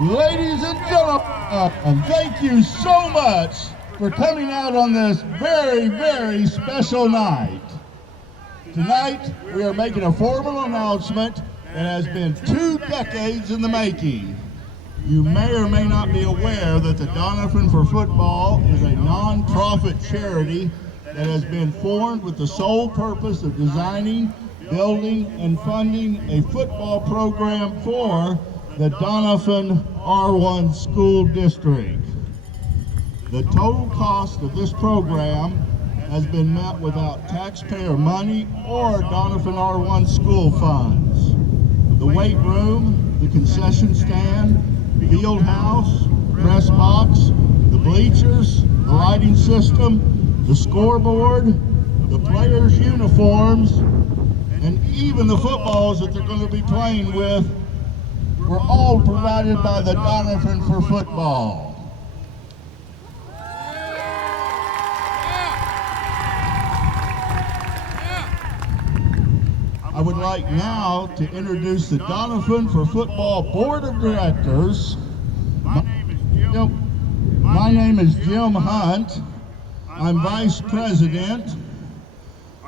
Ladies and gentlemen, thank you so much for coming out on this very, very special night. Tonight, we are making a formal announcement that has been 2 decades in the making. You may or may not be aware that the Doniphan for Football is a non-profit charity that has been formed with the sole purpose of designing, building, and funding a football program for the Doniphan R-1 School District. The total cost of this program has been met without taxpayer money or Doniphan R-1 school funds. The weight room, the concession stand, field house, press box, the bleachers, the lighting system, the scoreboard, the players' uniforms, and even the footballs that they're going to be playing with were all provided by the Doniphan for Football. I would like now to introduce the Doniphan for Football Board of Directors. My name is Jim Hunt. I'm Vice President.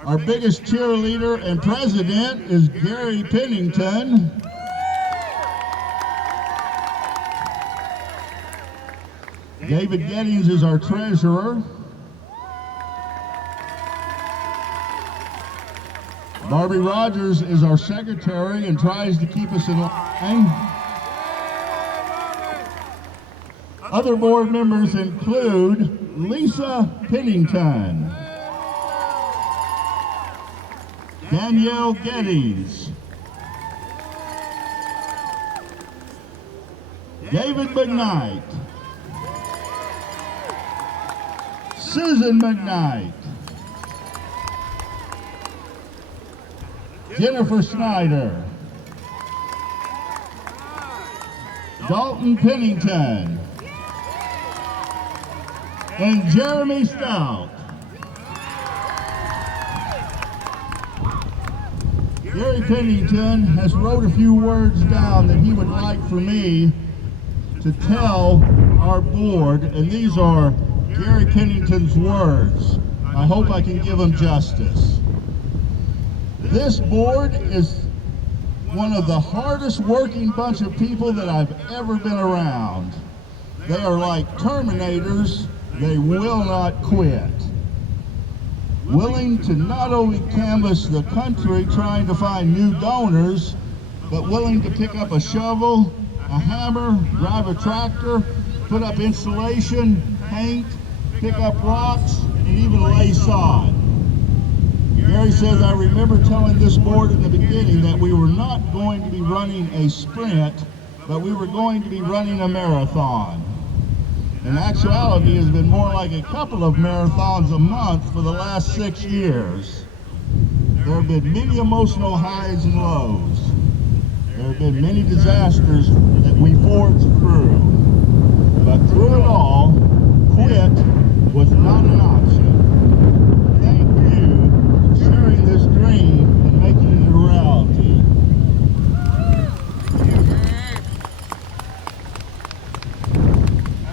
Our biggest cheerleader and president is Gary Pennington. David Gettings is our treasurer. Barbie Rogers is our secretary and tries to keep us in line. Other board members include Lisa Pennington, Danielle Gettings, David McKnight, Susan McKnight, Jennifer Snyder, Dalton Pennington, and Jeremy Stout. Gary Pennington has wrote a few words down that he would like for me to tell our board, and these are Gary Pennington's words. I hope I can give them justice. This board is one of the hardest working bunch of people that I've ever been around. They are like Terminators. They will not quit. Willing to not only canvass the country trying to find new donors, but willing to pick up a shovel, a hammer, drive a tractor, put up insulation, paint, pick up rocks, and even lay sod. Gary says, I remember telling this board in the beginning that we were not going to be running a sprint, but we were going to be running a marathon. In actuality, it has been more like a couple of marathons a month for the last 6 years. There have been many emotional highs and lows. There have been many disasters that we forged through. But through it all, quit was not an option. Thank you for sharing this dream and making it a reality.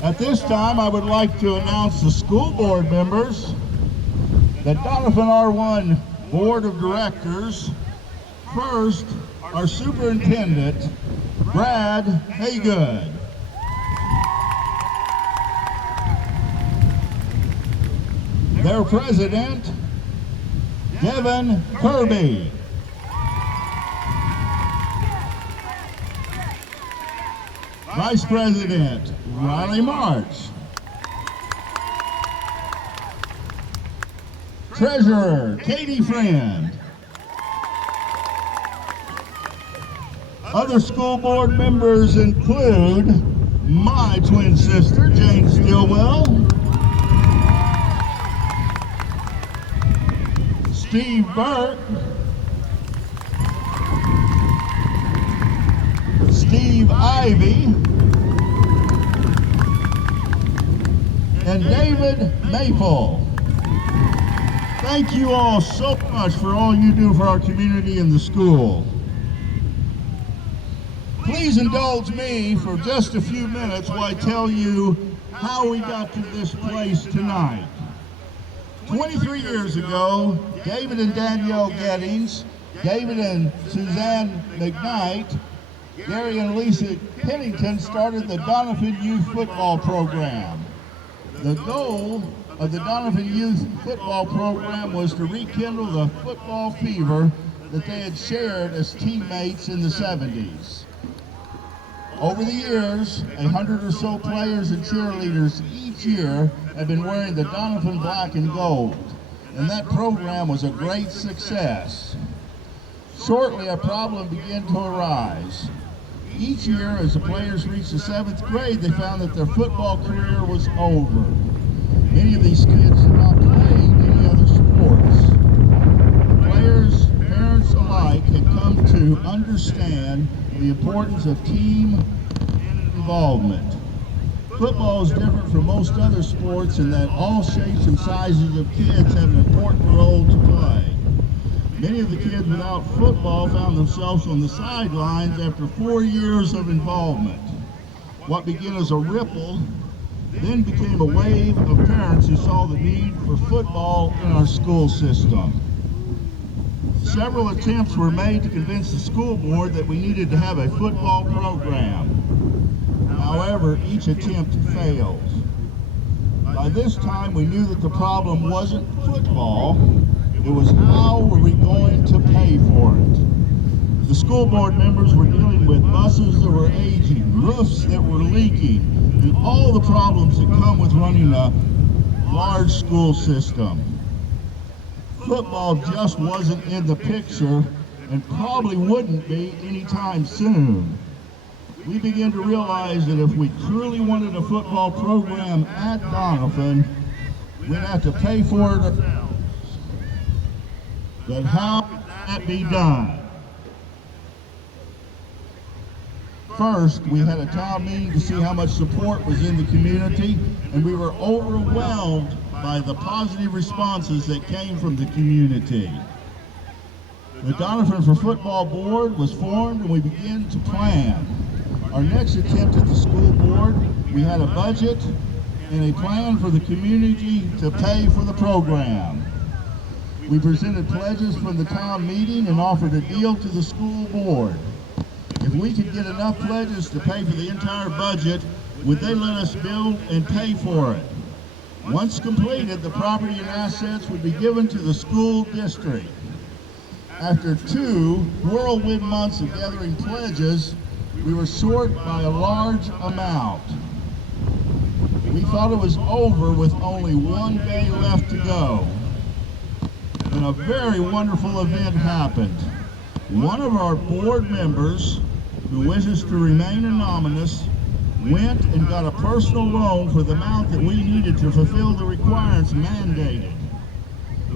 At this time, I would like to announce the school board members. The Doniphan R-1 Board of Directors. First, our superintendent, Brad Haygood. Their president, Devin Kirby. Vice President, Riley March. Treasurer, Katie Friend. Other school board members include my twin sister, Jane Stillwell, Steve Burke, Steve Ivy, and David Maple. Thank you all so much for all you do for our community and the school. Please indulge me for just a few minutes while I tell you how we got to this place tonight. 23 years ago, David and Danielle Gettings, David and Suzanne McKnight, Gary and Lisa Pennington started the Doniphan Youth Football Program. The goal of the Doniphan Youth Football Program was to rekindle the football fever that they had shared as teammates in the 70s. Over the years, 100 or so players and cheerleaders each year have been wearing the Doniphan black and gold, and that program was a great success. Shortly, a problem began to arise. Each year, as the players reached the 7th grade, they found that their football career was over. Many of these kids did not play any other sports. The players, parents alike, had come to understand the importance of team involvement. Football is different from most other sports in that all shapes and sizes of kids have an important role to play. Many of the kids without football found themselves on the sidelines after 4 years of involvement. What began as a ripple then became a wave of parents who saw the need for football in our school system. Several attempts were made to convince the school board that we needed to have a football program. However, each attempt failed. By this time, we knew that the problem wasn't football, it was how were we going to pay for it. The school board members were dealing with buses that were aging, roofs that were leaking, and all the problems that come with running a large school system. Football just wasn't in the picture and probably wouldn't be anytime soon. We began to realize that if we truly wanted a football program at Doniphan, we'd have to pay for it ourselves. But how could that be done? First, we had a town meeting to see how much support was in the community, and we were overwhelmed by the positive responses that came from the community. The Doniphan for Football Board was formed and we began to plan. Our next attempt at the school board, we had a budget and a plan for the community to pay for the program. We presented pledges from the town meeting and offered a deal to the school board. If we could get enough pledges to pay for the entire budget, would they let us build and pay for it? Once completed, the property and assets would be given to the school district. After 2 whirlwind months of gathering pledges, we were short by a large amount. We thought it was over with only 1 day left to go. And a very wonderful event happened. One of our board members, who wishes to remain anonymous, went and got a personal loan for the amount that we needed to fulfill the requirements mandated.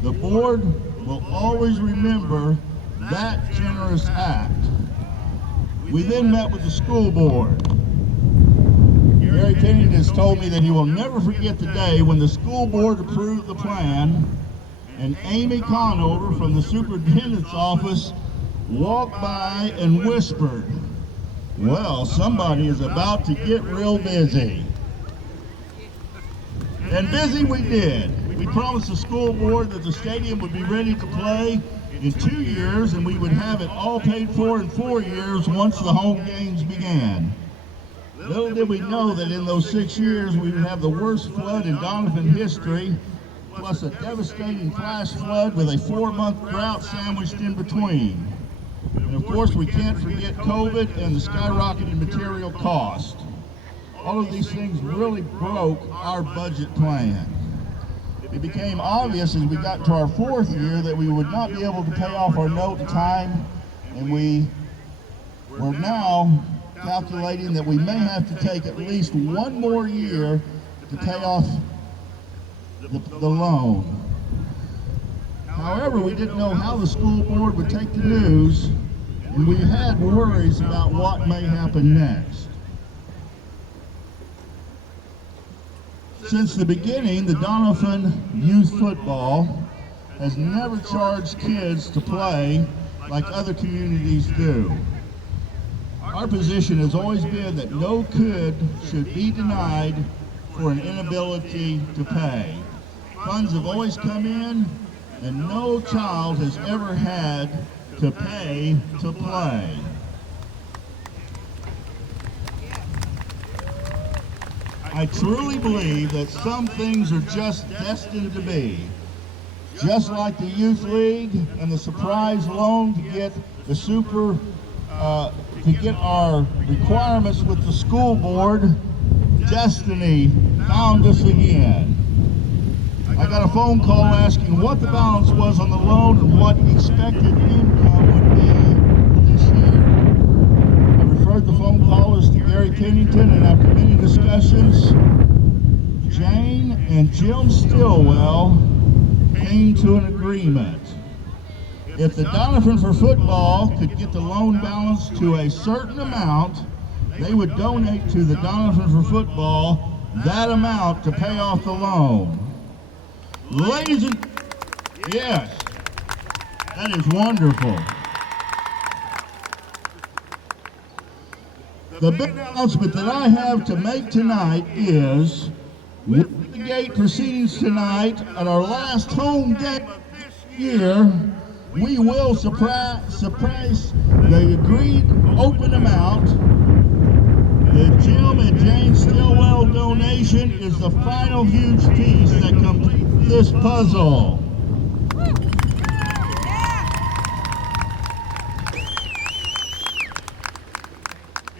The board will always remember that generous act. We then met with the school board. Gary Pennington has told me that he will never forget the day when the school board approved the plan and Amy Conover from the superintendent's office walked by and whispered, "Well, somebody is about to get real busy." And busy we did. We promised the school board that the stadium would be ready to play in 2 years and we would have it all paid for in 4 years once the home games began. Little did we know that in those 6 years we would have the worst flood in Doniphan history, plus a devastating flash flood with a 4-month drought sandwiched in between. And of course, we can't forget COVID and the skyrocketing material cost. All of these things really broke our budget plan. It became obvious as we got to our 4th year that we would not be able to pay off our note in time, and we were now calculating that we may have to take at least 1 more year to pay off the loan. However, we didn't know how the school board would take the news, and we had worries about what may happen next. Since the beginning, the Doniphan Youth Football has never charged kids to play like other communities do. Our position has always been that no kid should be denied for an inability to pay. Funds have always come in, and no child has ever had to pay to play. I truly believe that some things are just destined to be. Just like the Youth League and the surprise loan to get the to get our requirements with the school board, destiny found us again. I got a phone call asking what the balance was on the loan and what expected income would be this year. I referred the phone callers to Gary Kennington, and after many discussions, Jane and Jim Stillwell came to an agreement. If the Doniphan for football could get the loan balance to a certain amount, they would donate to the Doniphan for football that amount to pay off the loan. Ladies and, yes, that is wonderful. The big announcement that I have to make tonight is, with the gate proceedings tonight at our last home game of this year, we will suppress the agreed open amount. The Jim and Jane Stillwell donation is the final huge piece that completes this puzzle.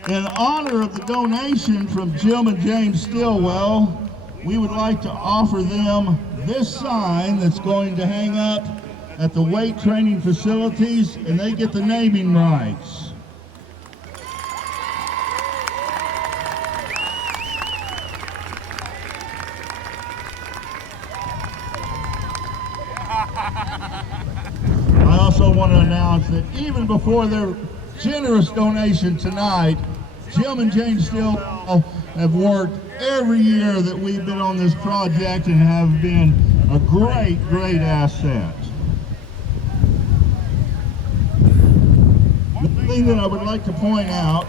In honor of the donation from Jim and Jane Stillwell, we would like to offer them this sign that's going to hang up at the weight training facilities, and they get the naming rights. I also want to announce that even before their generous donation tonight, Jim and Jane Stillwell have worked every year that we've been on this project and have been a great, great asset. The thing that I would like to point out,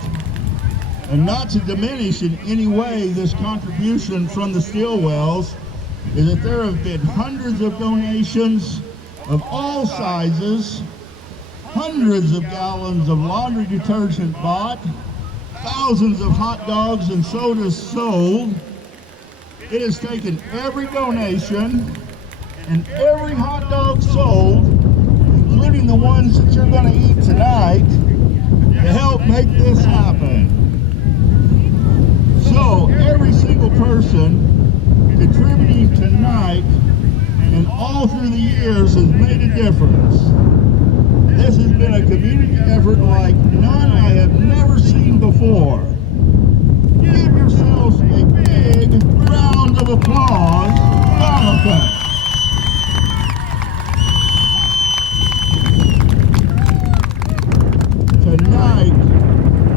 and not to diminish in any way this contribution from the Stillwells, is that there have been hundreds of donations of all sizes, hundreds of gallons of laundry detergent bought, thousands of hot dogs and sodas sold. It has taken every donation and every hot dog sold, including the ones that you're going to eat tonight, to help make this happen. So every single person contributing tonight and all through the years has made a difference. This has been a community effort like none I have never seen before. Give yourselves a big round of applause, Doniphan. Tonight,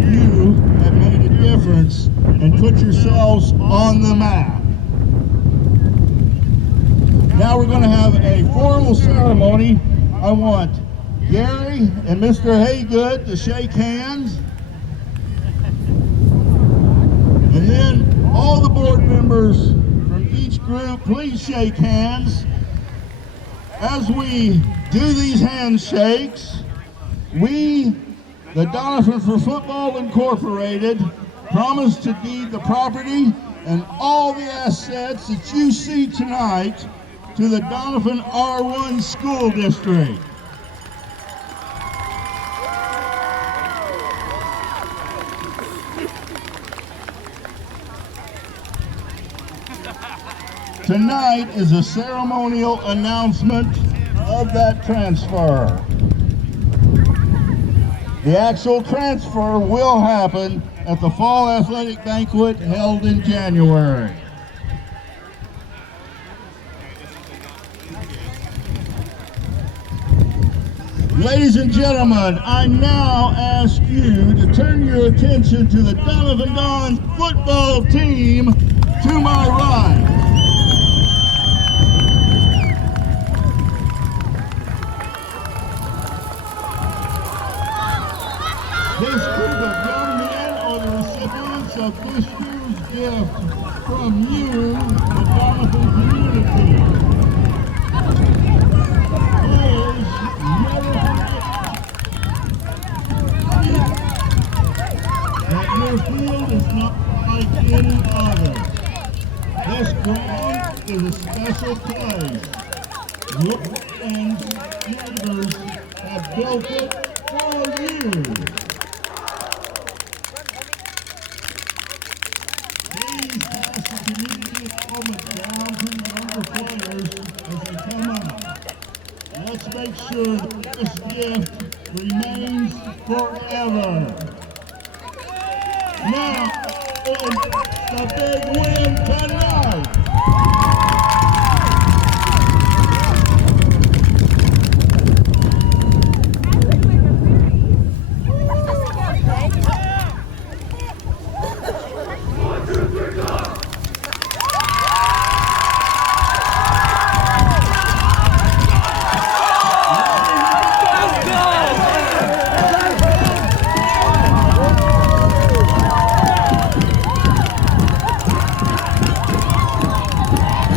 you have made a difference and put yourselves on the map. Now we're going to have a formal ceremony. I want Gary and Mr. Haygood to shake hands. And then all the board members from each group, please shake hands. As we do these handshakes, we, the Doniphan for Football Incorporated, promise to deed the property and all the assets that you see tonight to the Doniphan R-1 School District. Tonight is a ceremonial announcement of that transfer. The actual transfer will happen at the Fall Athletic Banquet held in January. Ladies and gentlemen, I now ask you to turn your attention to the Doniphan Dons football team to my right. This group of young men of this year's gift from you, the Doniphan community. Players, never forget that your field is not like any other. This ground is a special place. Your friends, neighbors have built it for you. Please pass the community involvement down to the younger players as they come up. Let's make sure that this gift remains forever. Now, the big win tonight.